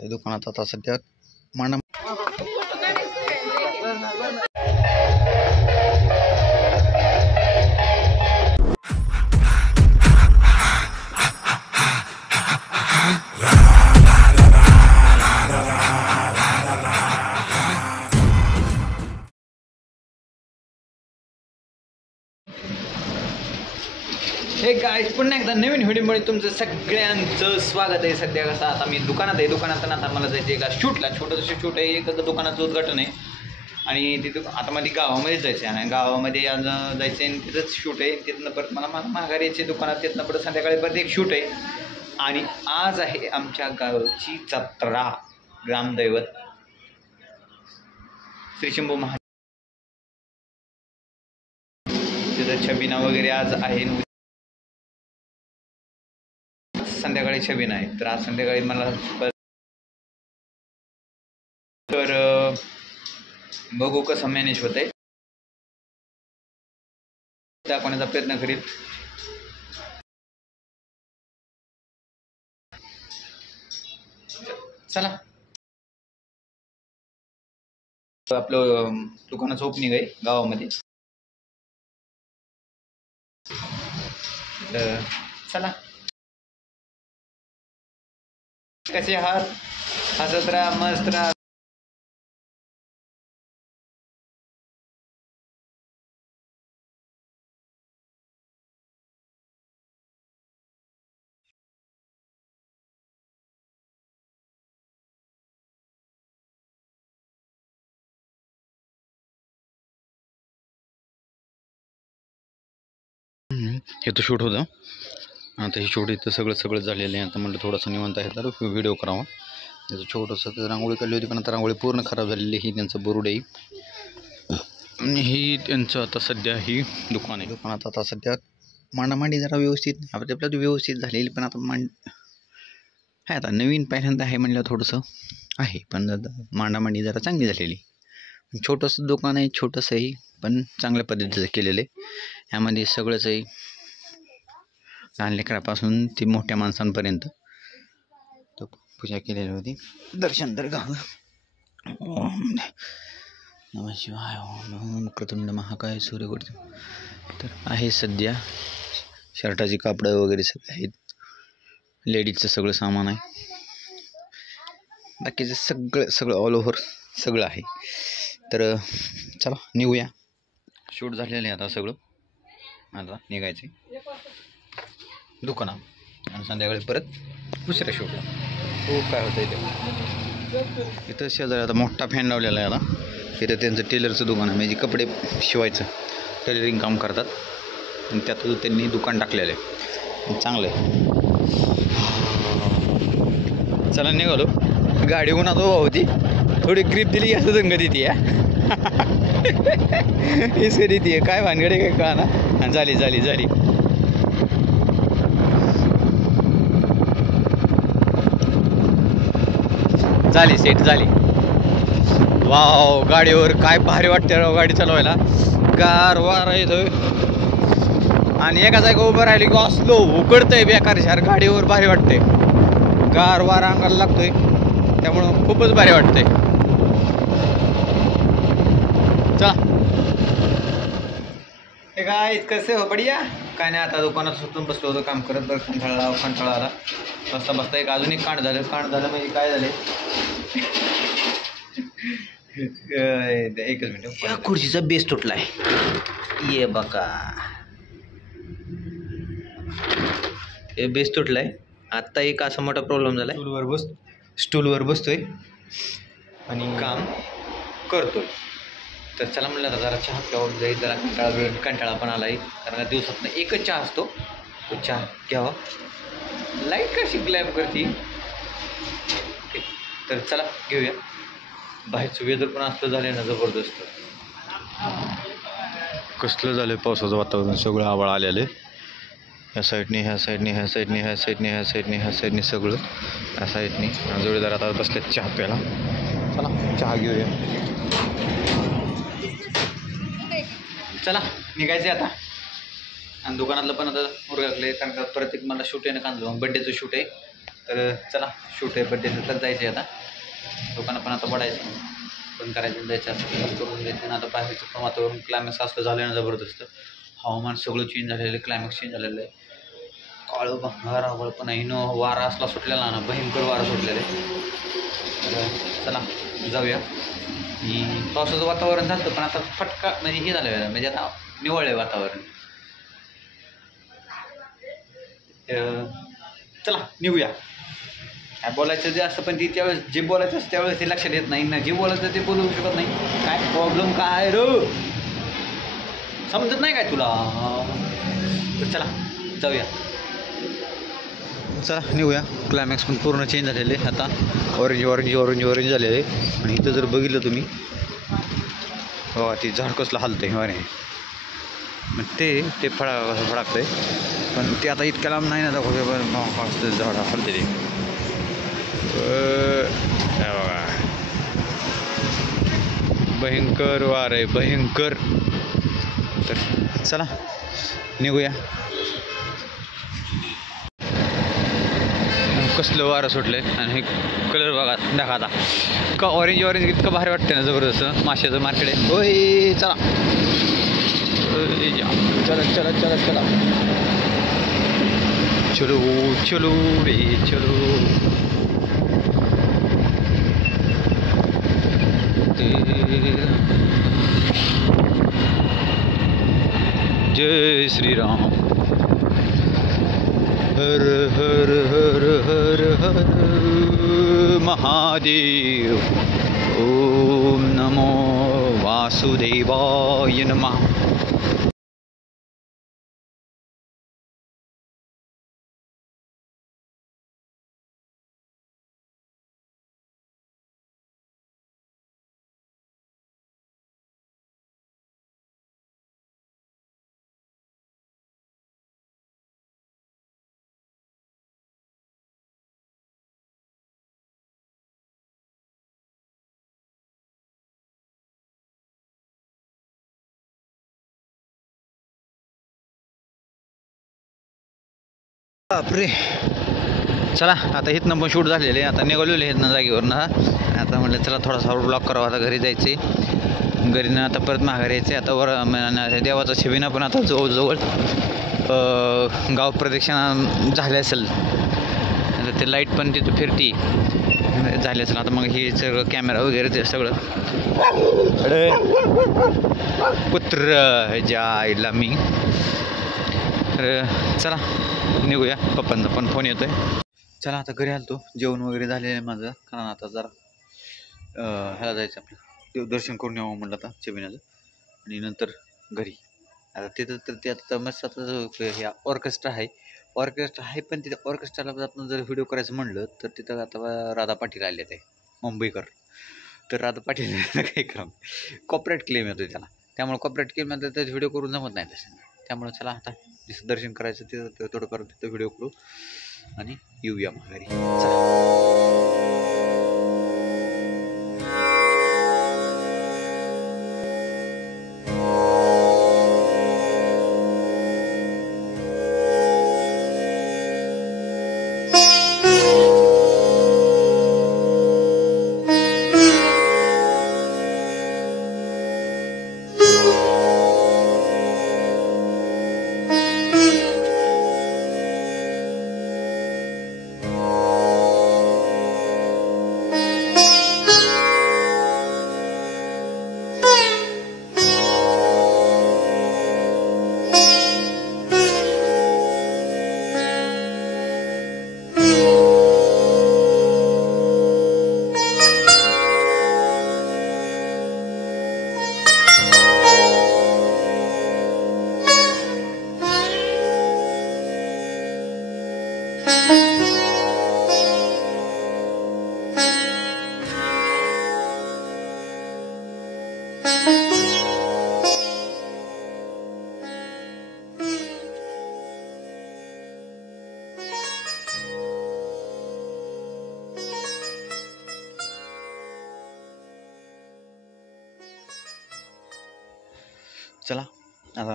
दुकानात आता सध्या मांडा हे गाईस पुन्हा एकदा नवीन व्हिडिओमध्ये तुमचं सगळ्यांचं स्वागत आहे। सध्या कसं आता मी दुकानात आहे, दुकानात आता मला जायचं एका शूटला, छोटंसं शूट आहे, एक दुकानाचं उद्घाटन आहे आणि तिथं आता मला गावामध्येच जायचं आहे आणि गावामध्ये आज जायचं आहे आणि तिथंच शूट आहे। तिथनं परत मला माघारी यायचे दुकानात, तिथनं परत संध्याकाळी परत एक शूट आहे आणि आज आहे आमच्या गावची जत्रा, ग्रामदैवत श्री शंभू महाराज, तिथं छबिना वगैरे आज आहे, संध्याकाळी छबिना आहे। तर आज संध्याकाळी मला तर बघू कसं मॅनेज होत आहे, दाखवण्याचा प्रयत्न करीत। चला आपलं दुकानाचं ओपनिंग आहे गावामध्ये, तर चला। कसे आहात? हसत राहा, मस्त राहा। हे तर शूट होतं, आता हे शूट इथं सगळं झालेलं आहे। आता म्हटलं थोडंसं निवांत आहे तर व्हिडिओ करावा। त्याचं छोटंसं रांगोळी काढली होती, पण आता रांगोळी पूर्ण खराब झालेली। ही त्यांचं बोरुडे आणि ही त्यांचं आता सध्या ही दुकान आहे। दुकानात आता सध्या मांडामांडी जरा व्यवस्थित नाही, आपल्याला व्यवस्थित झालेली, पण आता आहे आता नवीन पहिल्यांदा आहे म्हणलं थोडंसं आहे, पण मांडामांडी जरा चांगली झालेली। छोटंसं दुकान आहे, छोटंसं आहे, पण चांगल्या पद्धतीचं केलेलं आहे। यामध्ये सगळंच आहे, लहान लेकरापासून ते मोठ्या माणसांपर्यंत तो पूजा केलेली होती। दर्शन तर घ्यावं। ओम नमः शिवाय, ओम क्रतुंड महाकाय सूर्यकोटी। तर आहे सध्या शर्टाची कापडं वगैरे सगळे आहेत, लेडीजचं सगळं सामान आहे, बाकीचं सगळं ऑल ओव्हर सगळं आहे। तर चला निघूया, शूट झालेलं आहे आता सगळं, आता निघायचं दुकानात आणि संध्याकाळी परत दुसऱ्या शूटला। खूप काय होतं इथं शेजारी आता मोठा फॅन लावलेला आहे। आता इथं त्यांचं टेलरचं दुकान आहे, म्हणजे कपडे शिवायचं टेलरिंग काम करतात आणि त्यातून त्यांनी दुकान टाकलेलं आहे, चांगलं आहे। चला निघालो, गाडी उन्हात उभा होती, थोडी ग्रीप दिली असं दंगत येते या हेच कधी ती काय भानगडे काय का ना, झाली सेट झाली। वाव, गाडीवर काय भारी वाटते राव, गाडी चालवायला गार वारा येतोय आणि एका जागा उभं राहिली की असलो उकडतंय बेकार शार, गाडीवर भारी वाटतंय, गार वारा अंगाला लागतोय, त्यामुळं खूपच भारी वाटतंय। चला हे काय कसे हो, बढिया काय नाही। आता दुकानात सुटून बसलो होतो काम करत, बरं कंटाळा आला, बसता एक अजून एक कांड झालं म्हणजे काय झाले एकच मिनिट, या खुर्चीचा बेस तुटलाय, ये बघा हे बेस तुटलाय। आत्ता एक असा मोठा प्रॉब्लेम झालाय, स्टूलवर बसतोय आणि काम करतोय। तर चला म्हणलं जरा चहा प्यावं जाईल, जरा कंटाळा पण आला आहे, कारण दिवसातनं एकच चहा असतो, तो चहा घ्यावा। लाईट कशी ग्लॅम करते, तर चला घेऊया। बाहेरचं वेदर पण असलं झालं ना जबरदस्त, कसलं झालं पावसाचं वातावरण, सगळं आवाळ आलेलं आहे, ह्या साईडने सगळं, ह्या साईडने जोडीदार आता बसले चहा प्यायला। चला चहा घेऊया, चला निघायचं आता। आणि दुकानातलं पण आता उरगले, कारण का परत एक मला शूट आहे ना, कांदलो बड्डेचं शूट आहे, तर चला शूट आहे बड्डेचं, तर जायचं आता लोकांना पण आता पडायचं पण करायचं जायचं असं करून द्यायचं. आता बाहेरचं पण वातावरण क्लायमॅक्स असलं झालं ना जबरदस्त, हवामान सगळं चेंज झालेलं आहे, क्लायमॅक्स चेंज झालेलं आहे, काळं भंगार आभाळ पण आहे, वारा असला सुटलेला ना, भयंकर वारा सुटलेला आहे. तर चला जाऊया. पावसाचं वातावरण झालं पण आता फटका म्हणजे हे झालं, म्हणजे आता निवळ आहे वातावरण. चला निघूया. काय बोलायचं जे असतं पण ती त्यावेळेस जे बोलायचं असतं त्यावेळेस ते लक्षात येत नाही ना, जे बोलायचं ते बोलू शकत नाही. काय प्रॉब्लेम काय रो समजत नाही काय तुला. तर चला जाऊया. चला निघूया. क्लायमॅक्स पण पूर्ण चेंज झालेले आता, ऑरेंज ऑरेंज ऑरेंज ऑरेंज झालेले. आणि इथं जर बघितलं तुम्ही हो ती झाड कसलं हलतंय अरे, मग ते फडाकतंय पण ते आता इतक्या लांब नाही ना दाखवते. झाड हलते ते बघा, भयंकर वार आहे भयंकर. तर चला निघूया. कसलं वारं सुटलंय आणि हे कलर बघा दाखवा आता, इतका ऑरेंज ऑरेंज इतकं भारी वाटतं ना, जबरदस्त. माशाचं मार्केट आहे. होय चला चला चला चला चला चलो चलो रे चलो. जय श्री राम. हर हर हर हर हर महादेव. ओम नमो वासुदेवाय नमः. बापरे. चला आता इथनं पण शूट झालेले, आता निघालेले आहेत ना जागेवर ना. आता म्हटलं चला थोडासा ब्लॉक करावा, आता घरी जायचे. घरी ना आता परत माघारी यायचे. आता वर देवाचा शिबिना पण आता जवळजवळ गाव प्रदक्षिणा झाले असेल, ते लाईट पण तिथं फिरती झाली असेल. आता मग हे सगळं कॅमेरा वगैरे ते सगळं अरे पुत्र ज्या आईला मी. तर चला निघूया. पप्पांचा पण फोन येतोय. चला आता घरी आलतो, जेवण वगैरे झालेलं आहे माझं, कारण आता जरा ह्याला जायचं आपलं देवदर्शन करून यावं म्हटलं आता शिबिनाचं, आणि नंतर घरी. आता तिथं तर ते आता मस्त आता ह्या ऑर्केस्ट्रा आहे पण तिथं ऑर्केस्ट्राला आपण जर व्हिडिओ करायचं म्हणलं तर तिथं आता राधा पाटील आले ते मुंबईकर. तर राधा पाटील काही काम कॉपरेट क्लेम येतो त्याला, त्यामुळे कॉपरेट क्लेम येतं तर व्हिडिओ करून जमत नाही तसं. त्यामुळे चला आता तिथं दर्शन करायचं, तिथं थोडंफार तिथं व्हिडिओ करू आणि येऊया मग घरी. चला. चला आता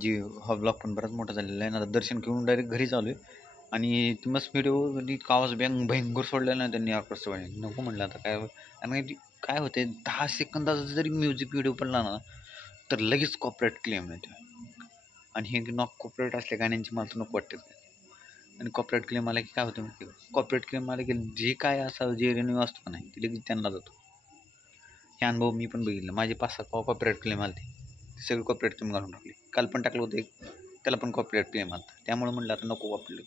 जी हा ब्लॉग पण बराच मोठा झालेला आहे ना, आता दर्शन घेऊन डायरेक्ट घरी चालू आहे. आणि ते मस्त व्हिडिओ इतका आवाज भयंकर सोडलेला ना त्यांनी आकर्षवाणी नको म्हटलं आता काय. आणि काय होते 10 सेकंदाचा जरी म्युझिक व्हिडिओ पडला ना तर लगेच कॉपरेट क्लेम येतो. आणि हे कॉपरेट असल्या गाण्यांची मला तर नको वाटते. आणि कॉपरेट क्लेम आला की काय होतं माहिती का, कॉपरेट क्लेम आला की जे काय असं जे रेन्यू असतो का नाही ते लगेच त्यांना जातो. हे अनुभव मी पण बघितलं. माझे 5-6 कॉपरेट क्लेम आले ते सगळे कॉपरेट क्लेम घालून टाकले. काल पण टाकलं होतं एक, त्याला पण कॉपरेट क्लेम आला. त्यामुळे म्हटलं आता नको कॉपरेट.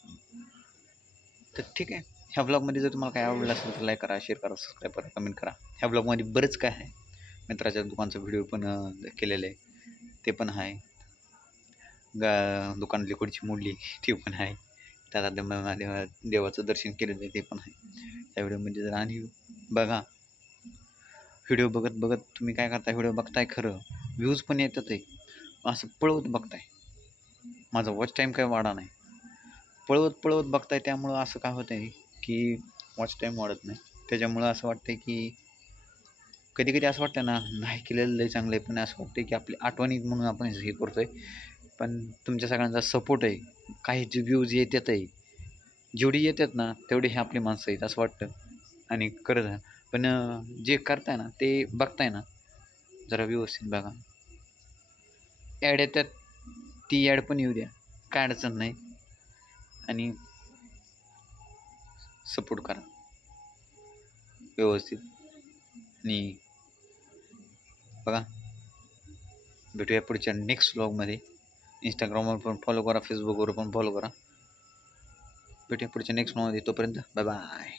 तर ठीक आहे. ह्या ब्लॉगमध्ये जर तुम्हाला काय आवडलं असेल तर लाईक करा, शेअर करा, सबस्क्राईब करा, कमेंट करा. ह्या ब्लॉगमध्ये बरंच काय आहे. मित्राच्या दुकानचा व्हिडिओ पण केलेलं आहे ते पण आहे. दुकानातली खुर्ची मोडली ते पण आहे. त्यात देवाचं दर्शन केलेलं आहे ते पण आहे. त्या व्हिडिओमध्ये जर आणि बघा. व्हिडिओ बघत बघत तुम्ही काय करताय, व्हिडिओ बघताय खरं, व्ह्यूज पण येतात आहे, असं पळवत बघताय. माझा वॉच टाईम काय वाढा नाही, पळवत पळवत बघताय. त्यामुळं असं काय होतं आहे की वॉच टाईम वाढत नाही. त्याच्यामुळं असं वाटतं आहे की कधी कधी असं वाटतं ना नाही केलेलं लय चांगलं आहे, पण असं वाटतं की आपली आठवणी म्हणून आपण हे करतो आहे. पण तुमच्या सगळ्यांचा सपोर्ट आहे, काही जे व्ह्यूज येतात आहे, जेवढी येतात ना तेवढी हे आपली माणसं आहेत असं वाटतं. आणि खरंच पण जे करताय ना ते बघताय ना जरा व्यवस्थित बघा. ॲड येतात ती ॲड पण येऊ द्या, काय अडचण नाही. आणि सपोर्ट करा व्यवस्थित. आणि बघा भेटूया पुढच्या नेक्स्ट व्लॉगमध्ये. इंस्टाग्रामवर पण फॉलो करा, फेसबुकवर पण फॉलो करा. भेटूया पुढच्या नेक्स्ट व्लॉगमध्ये. तोपर्यंत बाय बाय.